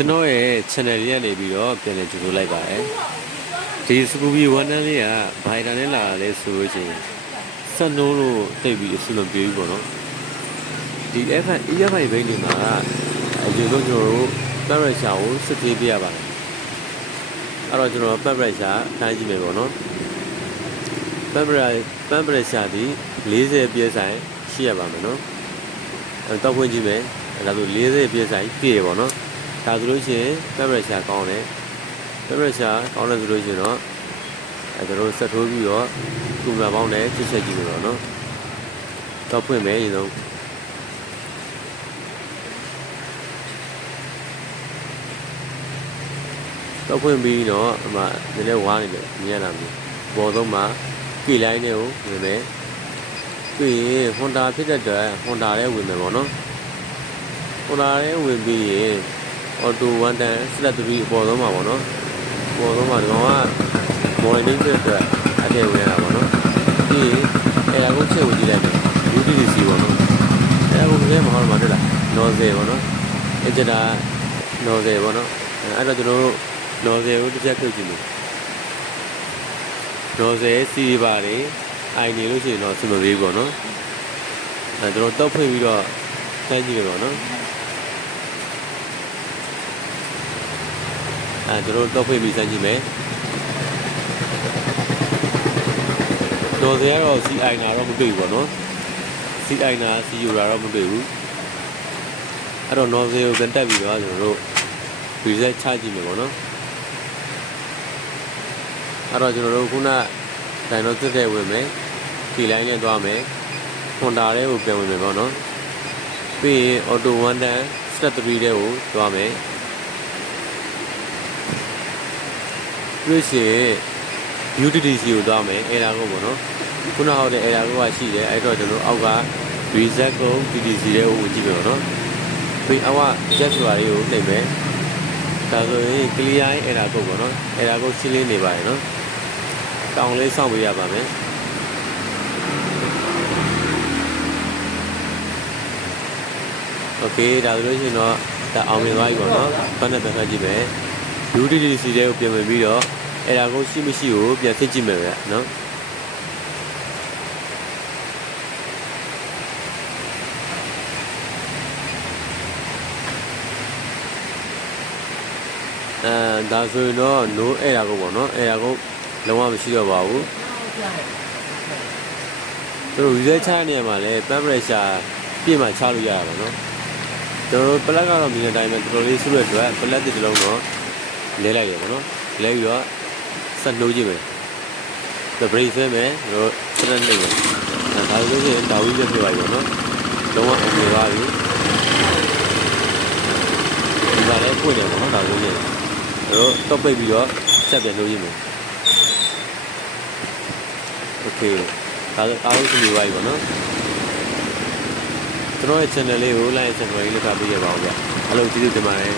ကျွန်တော်ရဲ့ channel လေးကနေပြီးတော့ပြန်လည်ကြိုဆိုလိုက်ပါတယ်ဒီစကူဘီဝန်တန်းလေးကဘိုင်တာနဲ့လာတာလဲဆိုလို့ရှိရင်စက်နိုးလို့တိတ်ပြီးအဆင်မပြေဘူးပေါ့နော်ဒီ EFI ဘိန်းတွေမှာအရင်ဆုံးကျွန်တော်တို့ pressure ကိုစစ်သေးပြရပါတယ်အဲ့တော့ကျွန်တော် pressure တိုင်းကြည့်မယ်ပေါ့နော် pressure ဒီ40ပြည့်ဆိုင်ရှိရပါမယ်နော်တောက်ခွင့်ကြည့်မယ်ဒါဆို40ပြည့်ဆိုင်ပြည့်ပေါ့နော်ဒါဆိုလို့ရှိရင် pressure ကောင်းတယ် pressure ကောင်းတယ်ဆိုလို့ရှိရင်တော့ကျွန်တော်ဆက်ထိုးပြီးတော့ကုမ္ပဏီပေါင်းနဲ့ချစ်ချက်ကြည့်လို့တော့နော်တောက်ဖွင့်မယ်အရင်ဆုံးတောက်ဖွင့်ပြီးတော့အမှနည်းနည်းဝါးနေတယ်မြင်ရတာမျိုးပေါ်ဆုံးမှာကိလိုင်းတွေကိုဝင်မယ်ပြီးရင် Honda ဖြစ်တဲ့အတွက် Honda လည်းဝင်မယ်ပေါ့နော် Honda လည်းဝင်ပြီးရင် Auto 1 tan Select 3အပေါ်ဆုံးမှာပေါ့နော်အပေါ်ဆုံးမှာဒီကောင်က Morning ဖြစ်တဲ့အတွက်အထက်ဝင်ရတာပေါ့နော်ပြီးရင်အဲ့ဒါကိုချက်ဝင်ကြည့်လိုက်မယ် UTC ပေါ့နော်အဲ့ဒါကိုလည်းမဟုတ်မှတွေ့လား Nozzle ပေါ့နော်အဲ့ကျတာ Nozzle ပေါ့နော်အဲ့တော့ကျွန်တော်တို့ Nozzle ကိုတစ်ချက်ဖြုတ်ကြည့်မယ် Nozzle စီးပါတယ်အိုင်နေလို့ရှိရင်တော့စမပေးပေါ့နော်အဲကျွန်တော်တောက်ဖွင့်ပြီးတော့တန်းကြည့်မယ်ပေါ့နော်အဲကျွန်တော်တောက်ဖွင့်ပြီးတန်းကြည့်မယ် Nozzle ကတော့စီအိုင်နာတော့မတွေ့ဘူးပေါ့နော်စီအိုင်နာစီယူတာတော့မတွေ့ဘူးအဲ့တော့ Nozzle ကိုပြန်တက်ပြီးတော့ကျွန်တော်တို့ reset ချကြည့်မယ်ပေါ့နော်အဲ့တော့ကျွန်တော်တို့ခုနဒိုင်နိုစစ်တဲ့ဝင်မယ်ဒီလိုင်းနဲ့သွားမယ် Honda လေးကိုပြန်ဝင်မယ်ပေါ့နော်ပြီးရင် Auto 1 tan Step 3တဲ့ကိုသွားမယ်ပြီးရင် UTC ကိုသွားမယ်အဲ့ဒါကိုပေါ့နော်ခုနဟောတဲ့အဲ့ဒါကိုကရှိတယ်အဲ့တော့ကျွန်တော်အောက်က reset ကို UTC တဲ့ကိုဝင်ကြည့်မယ်ပေါ့နော်ပြီးအောက်က jet ဆိုတာလေးကိုနှိပ်မယ်ဒါဆိုရင် clear အဲ့ဒါကိုပေါ့နော်အဲ့ဒါကိုရှင်းလင်းနေပါတယ်နော်တောင်လေးစောင့်ပေးရပါမယ်โอเคဒါဆိုလို့ရှိရင်တော့ဒါအောင်မြင်သွားပြီပေါ့နော်ဖတ်နဲ့ပတ်သက်ကြည့်မယ် UTC တဲ့ကိုပြင်ပြီးတော့အဲ့ဒါကိုရှိမရှိကိုပြန်စစ်ကြည့်မယ်ဗျာနော်ဒါဆိုရင်တော့ no အဲ့ဒါကိုပေါ့နော်အဲ့ဒါကိုလုံးဝမရှိတော့ပါဘူးသူတို့ reset ချတဲ့နေရာမှာလည်း pressure ပြည့်မှချလို့ရတာပေါ့နော်ကျွန်တော်တို့ plug ကတော့မြင်တဲ့အတိုင်းပဲတော်တော်လေးဆူတဲ့အတွက် plug တစ်လုံးတော့လဲလိုက်ရပေါ့နော်လဲပြီးတော့ဆက်နှိုးကြည့်မယ်ဒါ brake ဆွဲမယ်ကျွန်တော်ဆက်နှိပ်မယ်ဒါဆိုရင်ဒါဝီးပြပြပါပြီပေါ့နော်လုံးဝအောင်မြင်ပါပြီဒီပါလဲပွင့်တယ်ပေါ့နော်ဒါဆိုရင်ကျွန်တော်တော့ပိတ်ပြီးတော့ဆက်ပြန်နှိုးကြည့်မယ်โอเคဒါဆိုအားလုံးကြည့်ပါပြီပေါ့နော်ကျွန်တော်ရဲ့ channel လေးကို like and subscribe လုပ်ထားပေးရပါဦးဗျအားလုံးကျေးဇူးတင်ပါတယ်